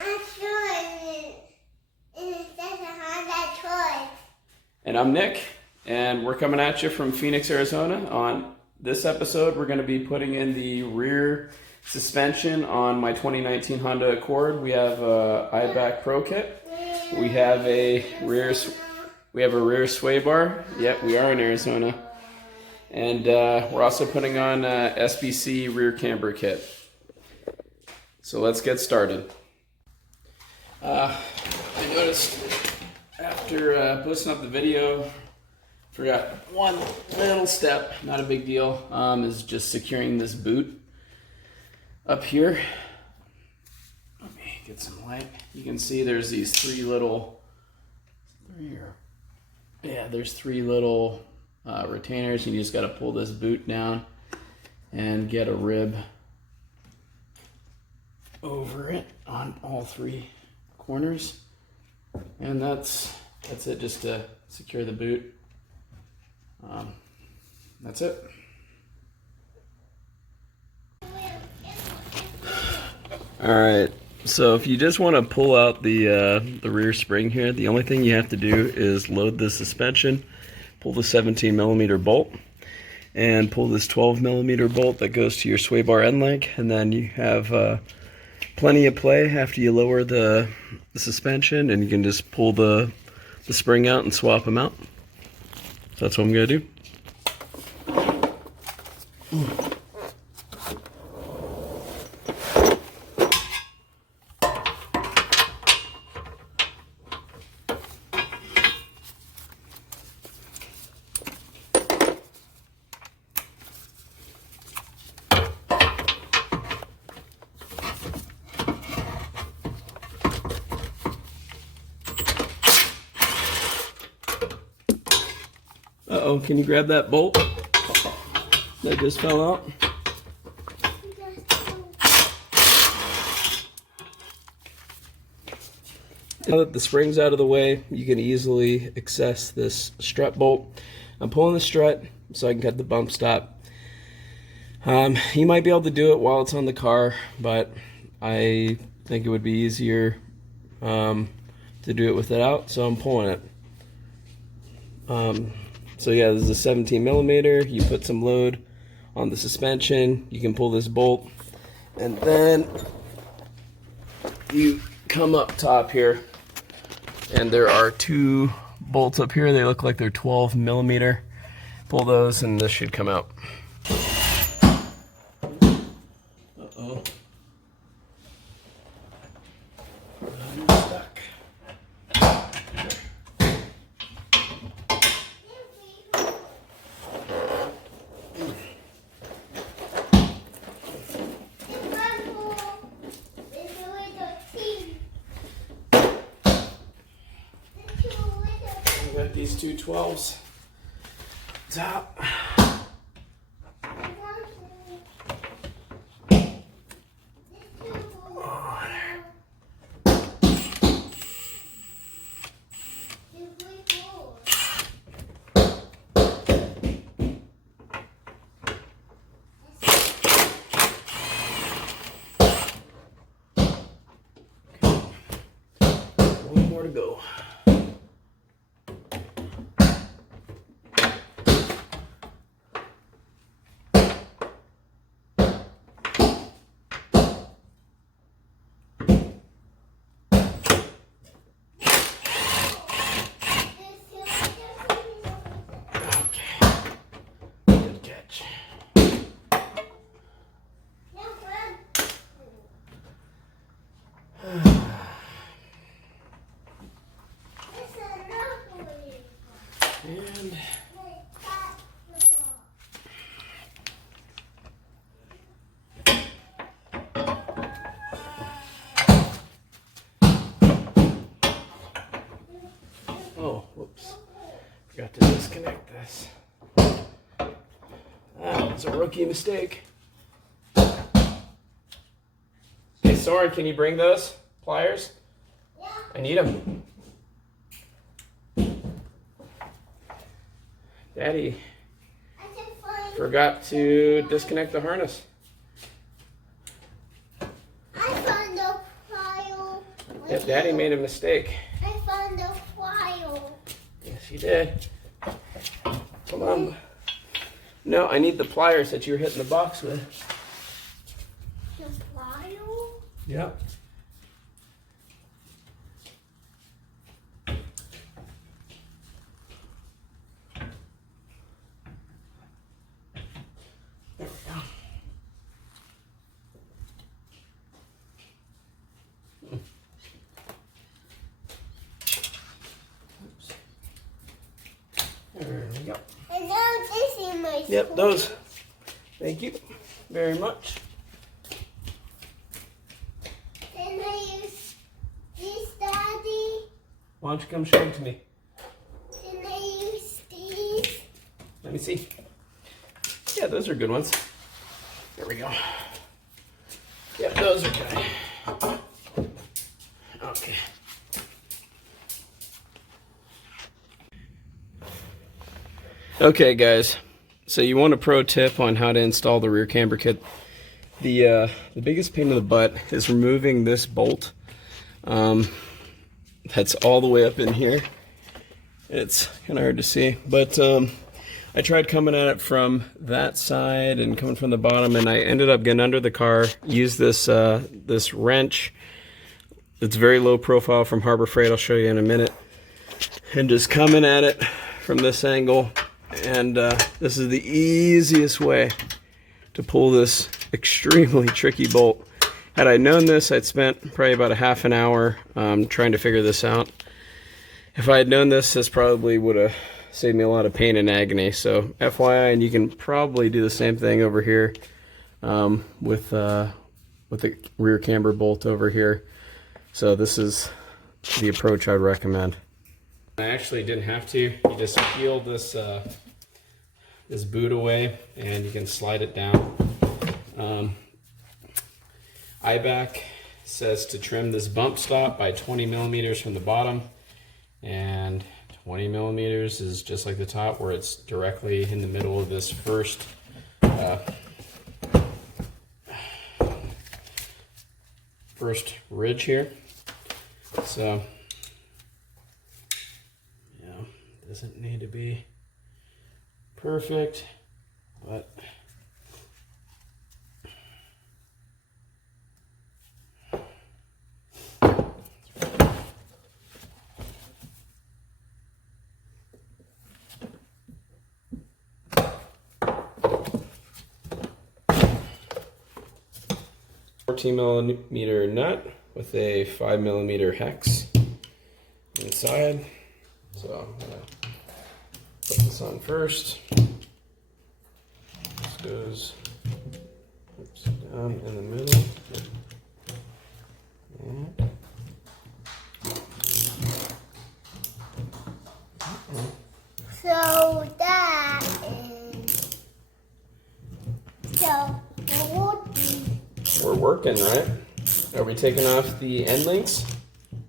And I'm Nick, and we're coming at you from Phoenix, Arizona. On this episode, we're going to be putting in the rear suspension on my 2019 Honda Accord. We have a Eibach Prokit. We have a rear sway bar. Yep, we are in Arizona. And we're also putting on a SPC Rear Camber Kit. So let's get started. I noticed after posting up the video, forgot one little step, not a big deal, is just securing this boot up here. Let me get some light. You can see there's these three little retainers. You just got to pull this boot down and get a rib over it on all three corners, and that's it, just to secure the boot. That's it. All right, so if you just want to pull out the rear spring here, the only thing you have to do is load the suspension, pull the 17mm bolt, and pull this 12mm bolt that goes to your sway bar end link, and then you have plenty of play after you lower the suspension, and you can just pull the spring out and swap them out. So that's what I'm going to do. Uh-oh, can you grab that bolt that just fell out? Now that the spring's out of the way, you can easily access this strut bolt. I'm pulling the strut so I can cut the bump stop. You might be able to do it while it's on the car, but I think it would be easier to do it with it out, so I'm pulling it. So yeah, this is a 17mm. You put some load on the suspension. You can pull this bolt, and then you come up top here, and there are two bolts up here. They look like they're 12mm. Pull those, and this should come out. Uh-oh. I'm stuck. Got these two 12s top. One more to go. And oh, whoops. Forgot to disconnect this. That was a rookie mistake. Hey, Soren, can you bring those pliers? Yeah. I need them. Daddy forgot to disconnect the harness. I found the pliers. Yep, Daddy made a mistake. I found a file. Yes, you did. Come on. No, I need the pliers that you were hitting the box with. The file? Yep. There we go. There we go. And now this is my Yep, toy. those. Thank you very much. Can I use this, Daddy? Why don't you come show them to me? Can I use these? Let me see. Yeah, those are good ones. There we go. Yep, those are good. Okay. Okay, guys. So you want a pro tip on how to install the rear camber kit. The biggest pain in the butt is removing this bolt. That's all the way up in here. It's kind of hard to see, but I tried coming at it from that side and coming from the bottom, and I ended up getting under the car. Used this this wrench. It's very low profile from Harbor Freight. I'll show you in a minute. And just coming at it from this angle, and this is the easiest way to pull this extremely tricky bolt. Had I known this, I'd spent probably about a half an hour trying to figure this out. If I had known this, this probably would have saved me a lot of pain and agony. So FYI, and you can probably do the same thing over here with the rear camber bolt over here. So this is the approach I'd recommend. I actually didn't have to. You just peel this this boot away, and you can slide it down. Eibach says to trim this bump stop by 20 millimeters from the bottom, and 20 millimeters is just like the top, where it's directly in the middle of this first ridge here. So, you know, doesn't need to be perfect, but millimeter nut with a 5 millimeter hex inside. So I'm gonna put this on first. This goes down in the middle. And So that is... So, we're working, right? Are we taking off the end links?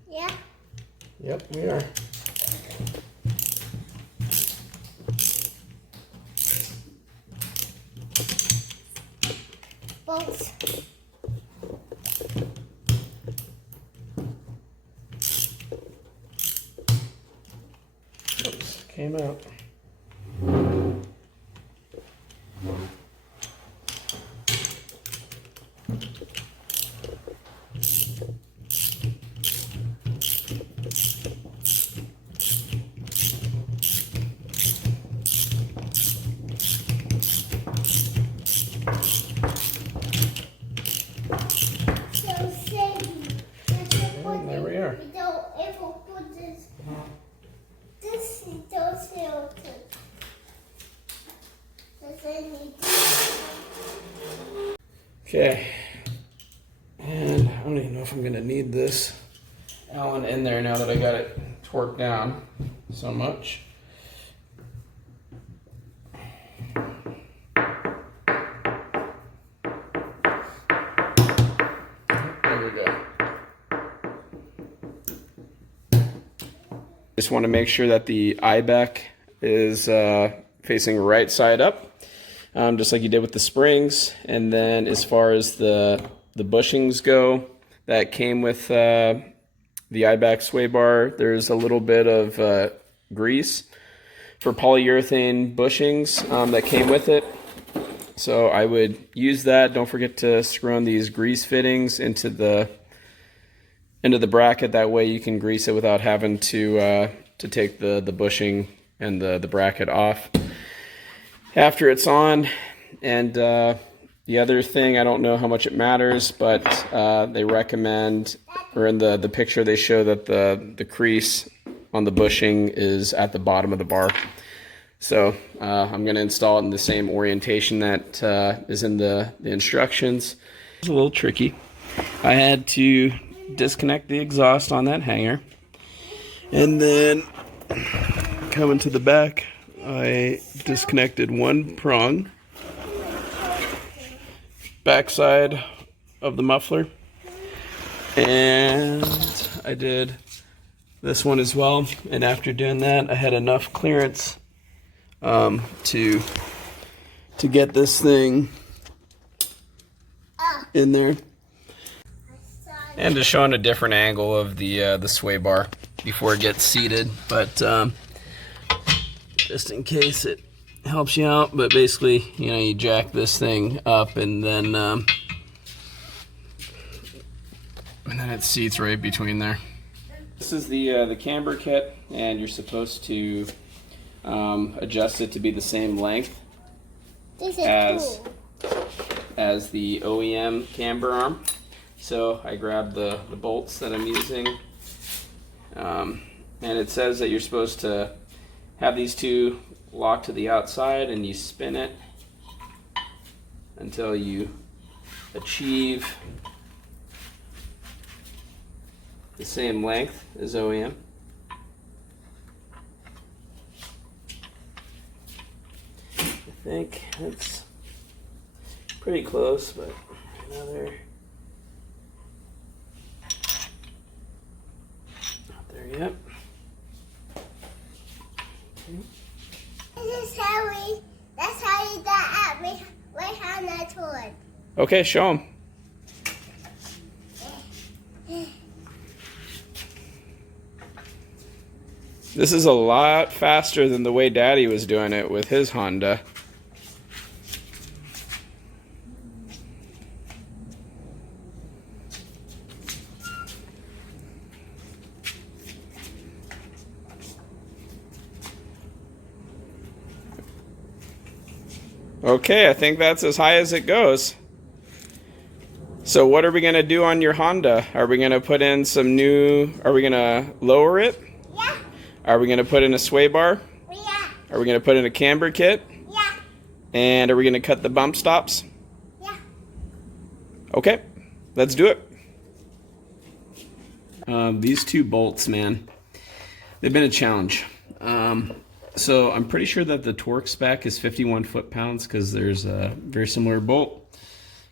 yeah. Yep, we are. Both. Oops, came out. There we are. We don't ever put this. This is those filters. Does it need? Okay. And I don't even know if I'm gonna need this Allen in there now that I got it torqued down so much. There we go. Just want to make sure that the Eibach is facing right side up, just like you did with the springs. And then as far as the bushings go, that came with the Eibach sway bar, there's a little bit of grease for polyurethane bushings that came with it. So I would use that. Don't forget to screw on these grease fittings into the bracket. That way you can grease it without having to take the bushing and the bracket off after it's on. And the other thing, I don't know how much it matters, but they recommend, or in the picture they show that the crease on the bushing is at the bottom of the bar. So I'm going to install it in the same orientation that is in the instructions. It's a little tricky. I had to disconnect the exhaust on that hanger, and then coming to the back, I disconnected one prong, backside of the muffler, and I did this one as well. And after doing that, I had enough clearance to get this thing in there, and to show on a different angle of the sway bar before it gets seated. But just in case it helps you out, but basically, you know, you jack this thing up, and then it seats right between there. This is the camber kit, and you're supposed to adjust it to be the same length as the OEM camber arm. So I grabbed the bolts that I'm using, and it says that you're supposed to have these two locked to the outside, and you spin it until you achieve the same length as OEM. I think it's pretty close, but another not there yet. Okay. That's how you got at me right on that toy. Okay, show them. This is a lot faster than the way Daddy was doing it with his Honda. Okay, I think that's as high as it goes. So what are we going to do on your Honda? Are we going to put in some new, are we going to lower it? Yeah. Are we going to put in a sway bar? Yeah. Are we going to put in a camber kit? Yeah. And are we going to cut the bump stops? Yeah. Okay, let's do it. These two bolts, man, they've been a challenge. So I'm pretty sure that the torque spec is 51 foot-pounds, because there's a very similar bolt.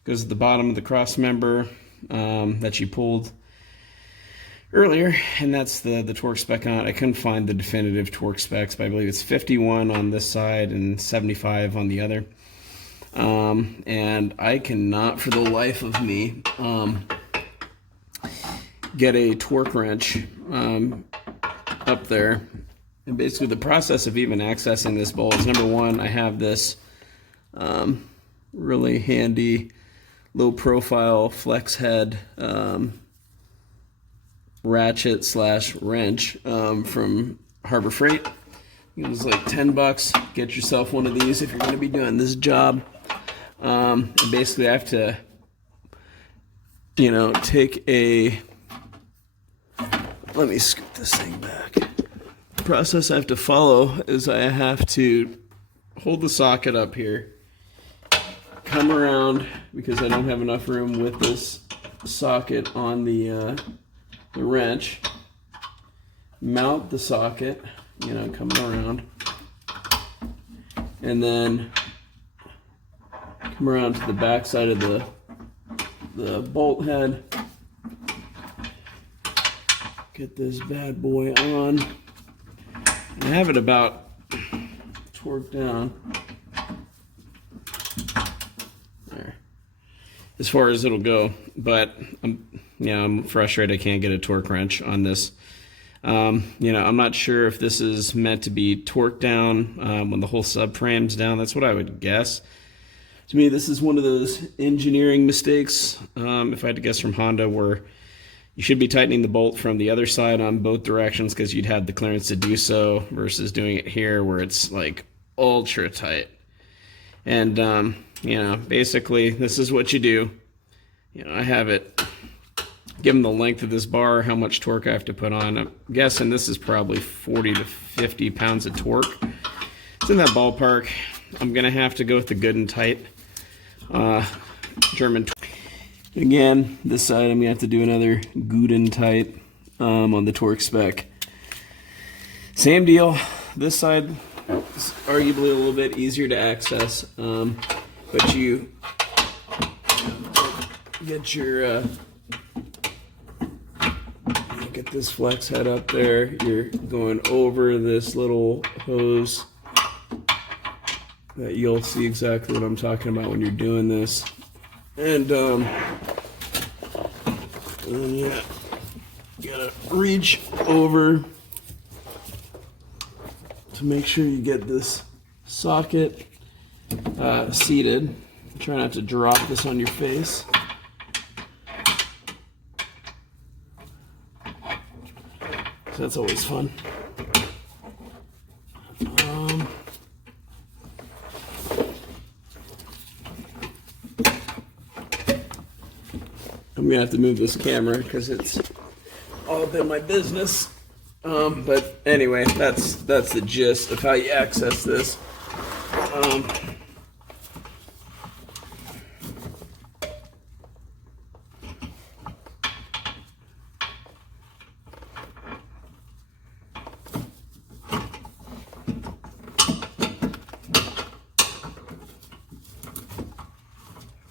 Goes at the bottom of the cross member that you pulled earlier, and that's the torque spec on it. I couldn't find the definitive torque specs, but I believe it's 51 on this side and 75 on the other. And I cannot for the life of me get a torque wrench up there. And basically the process of even accessing this bolt is, number one, I have this really handy low profile flex head ratchet slash wrench from Harbor Freight. It was like $10. Get yourself one of these if you're going to be doing this job. And basically I have to, you know, take a, let me scoot this thing back. The process I have to follow is I have to hold the socket up here, come around, because I don't have enough room with this socket on the wrench, mount the socket, you know, coming around, and then come around to the back side of the bolt head, get this bad boy on, and I have it about torqued down there as far as it'll go, but I'm I'm frustrated I can't get a torque wrench on this. I'm not sure if this is meant to be torqued down when the whole subframe's down. That's what I would guess. To me, this is one of those engineering mistakes, if I had to guess, from Honda, where you should be tightening the bolt from the other side on both directions because you'd have the clearance to do so, versus doing it here where it's like ultra tight. And, basically this is what you do. I have it, given the length of this bar, how much torque I have to put on. I'm guessing this is probably 40 to 50 pounds of torque. It's in that ballpark. I'm going to have to go with the good and tight German torque. Again, this side I'm going to have to do another good and tight on the torque spec. Same deal. This side is arguably a little bit easier to access, but you get your get this flex head up there. You're going over this little hose that you'll see exactly what I'm talking about when you're doing this. And then you gotta reach over to make sure you get this socket seated. Try not to drop this on your face. So that's always fun. I'm gonna have to move this camera because it's all up in my business. But anyway, that's the gist of how you access this.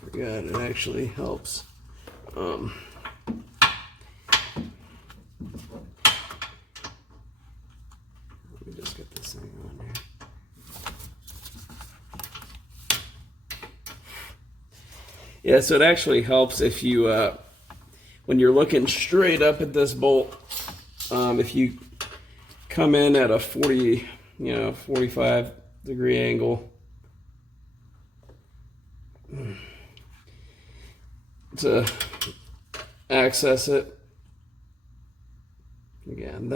Forgot it actually helps. Let me just get this thing on here. Yeah, so it actually helps if you, when you're looking straight up at this bolt, if you come in at a 45 degree angle, to access it. Again,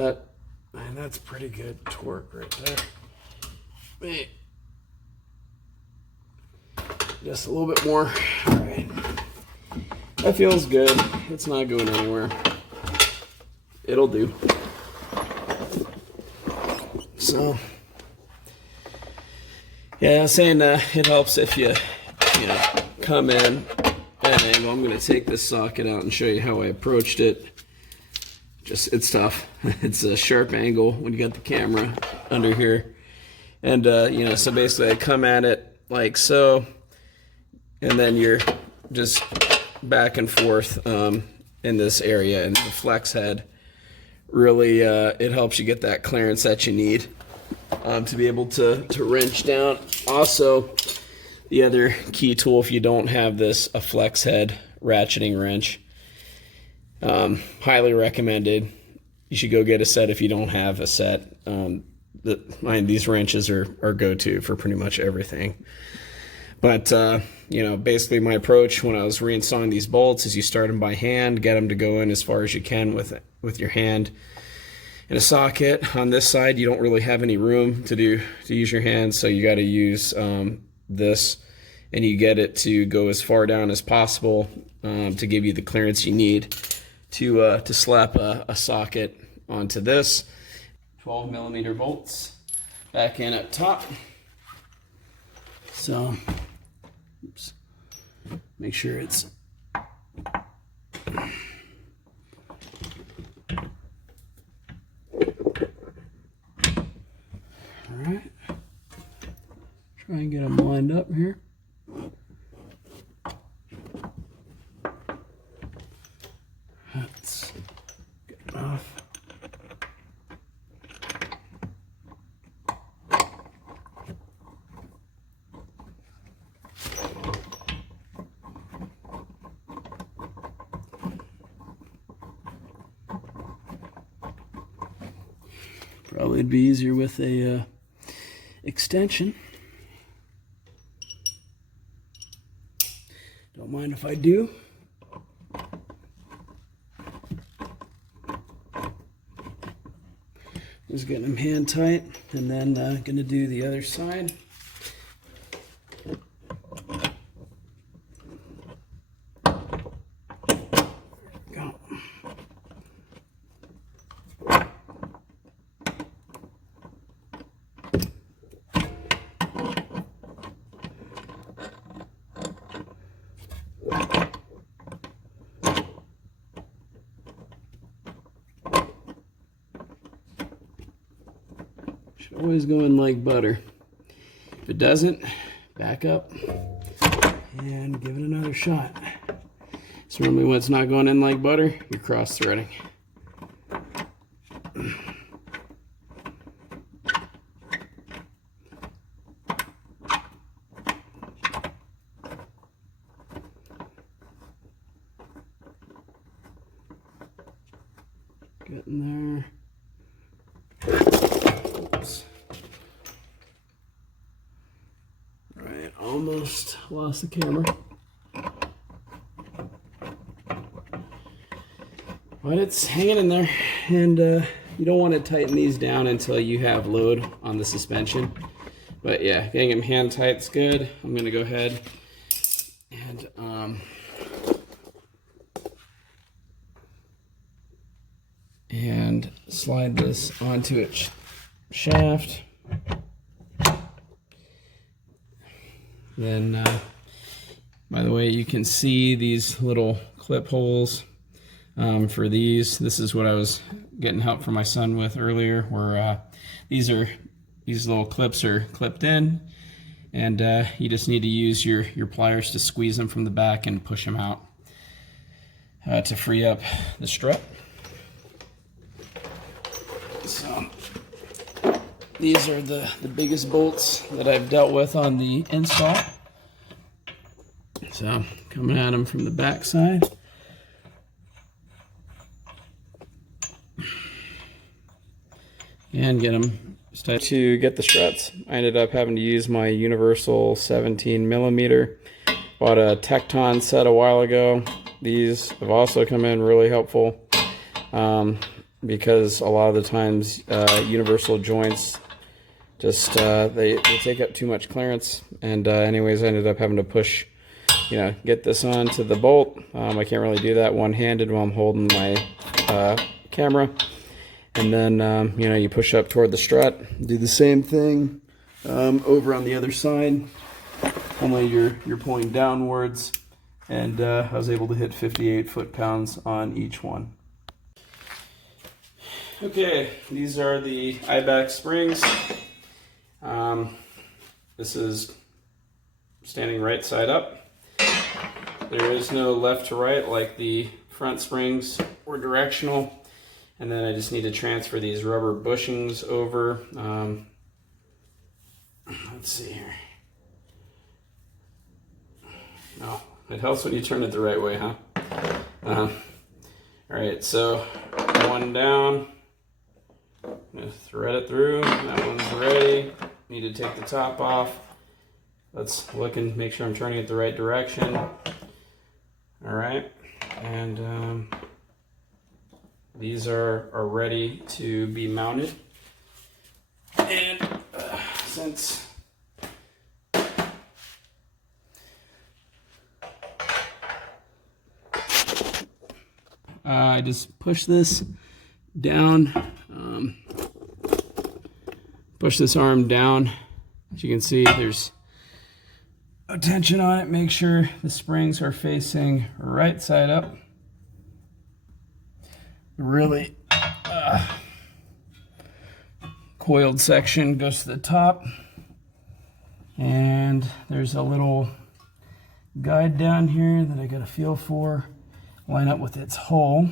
that's pretty good torque right there. Wait. Just a little bit more. All right. That feels good. It's not going anywhere. It'll do. So, yeah, I was saying it helps if you come in at an angle. I'm going to take this socket out and show you how I approached it. It's tough. It's a sharp angle when you got the camera under here. And, so basically I come at it like so, and then you're just back and forth in this area. And the flex head really, it helps you get that clearance that you need to be able to wrench down. Also, the other key tool, if you don't have this, a flex head ratcheting wrench, highly recommended. You should go get a set if you don't have a set. These wrenches are go-to for pretty much everything. But, basically my approach when I was reinstalling these bolts is you start them by hand, get them to go in as far as you can with your hand in a socket. On this side, you don't really have any room to use your hand, so you got to use this, and you get it to go as far down as possible to give you the clearance you need to slap a socket onto this. 12 millimeter bolts back in up top. So, oops, make sure it's all right. Try and get them lined up here. Let's get it off. Probably it'd be easier with a extension. Don't mind if I do. Just getting them hand tight, and then gonna do the other side. Go. Always go in like butter. If it doesn't, back up and give it another shot. So normally when it's not going in like butter, you're cross-threading. Getting there. Right, almost lost the camera. But it's hanging in there, and you don't want to tighten these down until you have load on the suspension. But yeah, getting them hand tight is good. I'm going to go ahead and slide this onto its shaft. Then, by the way, you can see these little clip holes for these. This is what I was getting help from my son with earlier, where these little clips are clipped in, and you just need to use your pliers to squeeze them from the back and push them out to free up the strut. So these are the biggest bolts that I've dealt with on the install. So coming at them from the back side. And get them started. To get the struts, I ended up having to use my universal 17mm. Bought a Tecton set a while ago. These have also come in really helpful because a lot of the times universal joints just they take up too much clearance, and anyways I ended up having to push, get this onto the bolt. I can't really do that one-handed while I'm holding my camera. And then, you push up toward the strut. Do the same thing over on the other side. Only you're pulling downwards. And I was able to hit 58 foot-pounds on each one. Okay, these are the Eibach springs. This is standing right side up. There is no left to right like the front springs were directional. And then I just need to transfer these rubber bushings over. Let's see here. Oh, it helps when you turn it the right way, huh? All right, so one down. I'm gonna thread it through. That one's ready. Need to take the top off. Let's look and make sure I'm turning it the right direction. All right, and these are ready to be mounted. And since I just push this down, push this arm down. As you can see, there's no tension on it. Make sure the springs are facing right side up. Really coiled section goes to the top, and there's a little guide down here that I got a feel for, line up with its hole.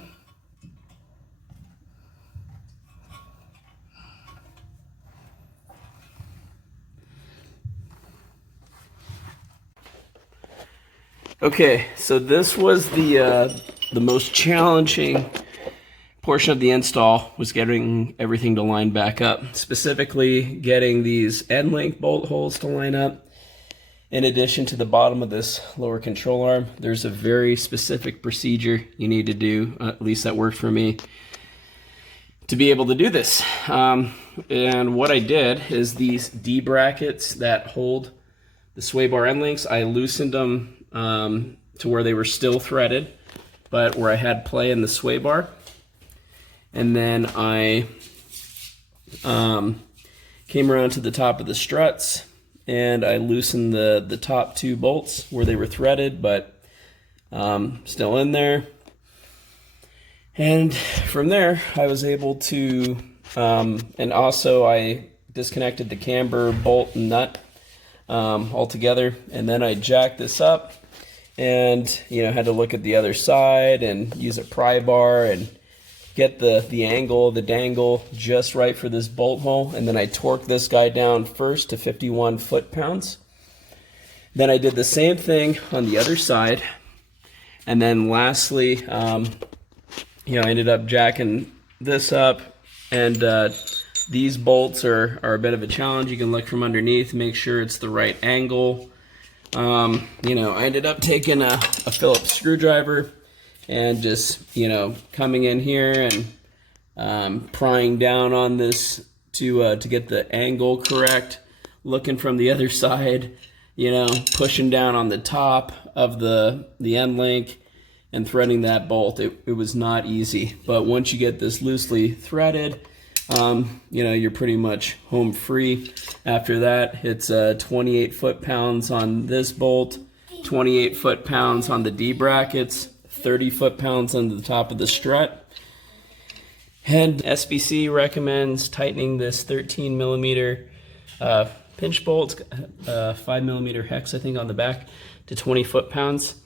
Okay, so this was the most challenging portion of the install was getting everything to line back up, specifically getting these end link bolt holes to line up. In addition to the bottom of this lower control arm, there's a very specific procedure you need to do, at least that worked for me, to be able to do this. And what I did is these D brackets that hold the sway bar end links, I loosened them to where they were still threaded, but where I had play in the sway bar. And then I came around to the top of the struts, and I loosened the top two bolts where they were threaded, but still in there. And from there, I was able to, and also I disconnected the camber bolt and nut altogether, and then I jacked this up, and had to look at the other side and use a pry bar and get the angle, the dangle just right for this bolt hole. And then I torqued this guy down first to 51 foot-pounds. Then I did the same thing on the other side. And then lastly, I ended up jacking this up. And these bolts are a bit of a challenge. You can look from underneath, make sure it's the right angle. I ended up taking a Phillips screwdriver and just, coming in here and prying down on this to get the angle correct, looking from the other side, pushing down on the top of the end link and threading that bolt. It was not easy, but once you get this loosely threaded, you're pretty much home free. After that, it's 28 foot-pounds on this bolt, 28 foot-pounds on the D brackets, 30 foot-pounds on the top of the strut. And SPC recommends tightening this 13 millimeter pinch bolt, 5 millimeter hex, I think, on the back to 20 foot-pounds.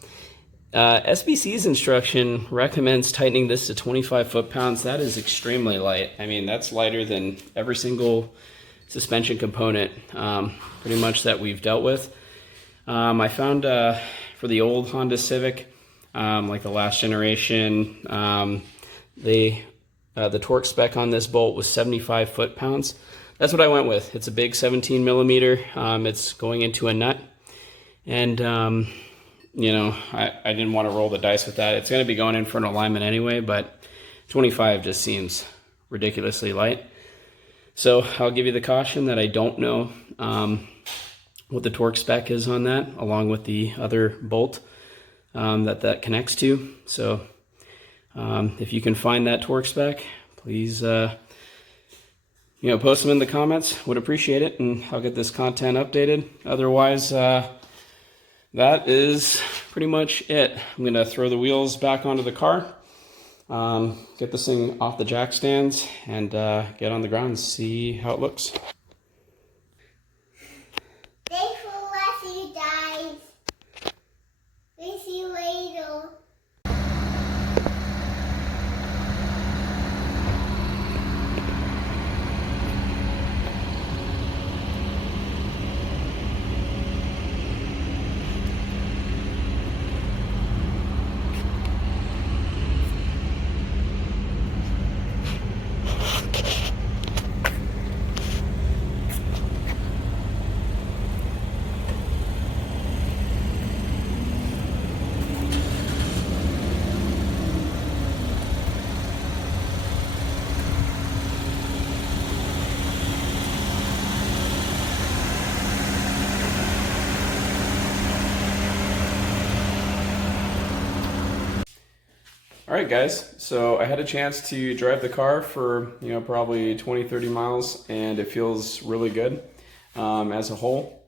SPC's instruction recommends tightening this to 25 foot-pounds. That is extremely light. I mean, that's lighter than every single suspension component pretty much that we've dealt with. I found for the old Honda Civic, like the last generation, the torque spec on this bolt was 75 foot-pounds. That's what I went with. It's a big 17 millimeter. It's going into a nut, and I didn't want to roll the dice with that. It's going to be going in for an alignment anyway, but 25 just seems ridiculously light. So I'll give you the caution that I don't know what the torque spec is on that, along with the other bolt that connects to. So if you can find that torque spec, please post them in the comments. Would appreciate it, and I'll get this content updated. Otherwise, that is pretty much it. I'm going to throw the wheels back onto the car, get this thing off the jack stands, and get on the ground and see how it looks. Thanks for watching, guys. We'll see you later. All right, guys, so I had a chance to drive the car for, probably 20-30 miles, and it feels really good as a whole.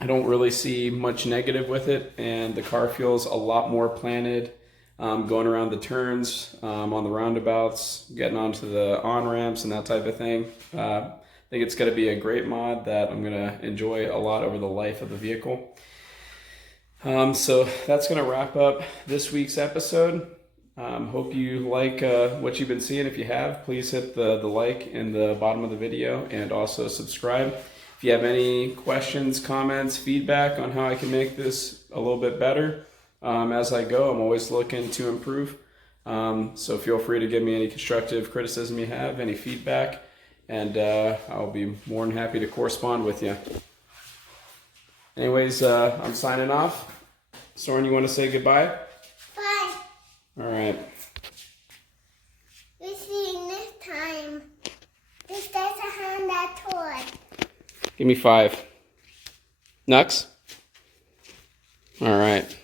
I don't really see much negative with it, and the car feels a lot more planted, going around the turns, on the roundabouts, getting onto the on-ramps and that type of thing. I think it's going to be a great mod that I'm going to enjoy a lot over the life of the vehicle. So that's going to wrap up this week's episode. Hope you like what you've been seeing. If you have, please hit the like in the bottom of the video, and also subscribe. If you have any questions, comments, feedback on how I can make this a little bit better as I go, I'm always looking to improve. So feel free to give me any constructive criticism you have, any feedback, and I'll be more than happy to correspond with you. Anyways, I'm signing off. Soren, you want to say goodbye? Bye. All right. We'll see you next time. This does a hand that toy. Give me 5. Nux? All right.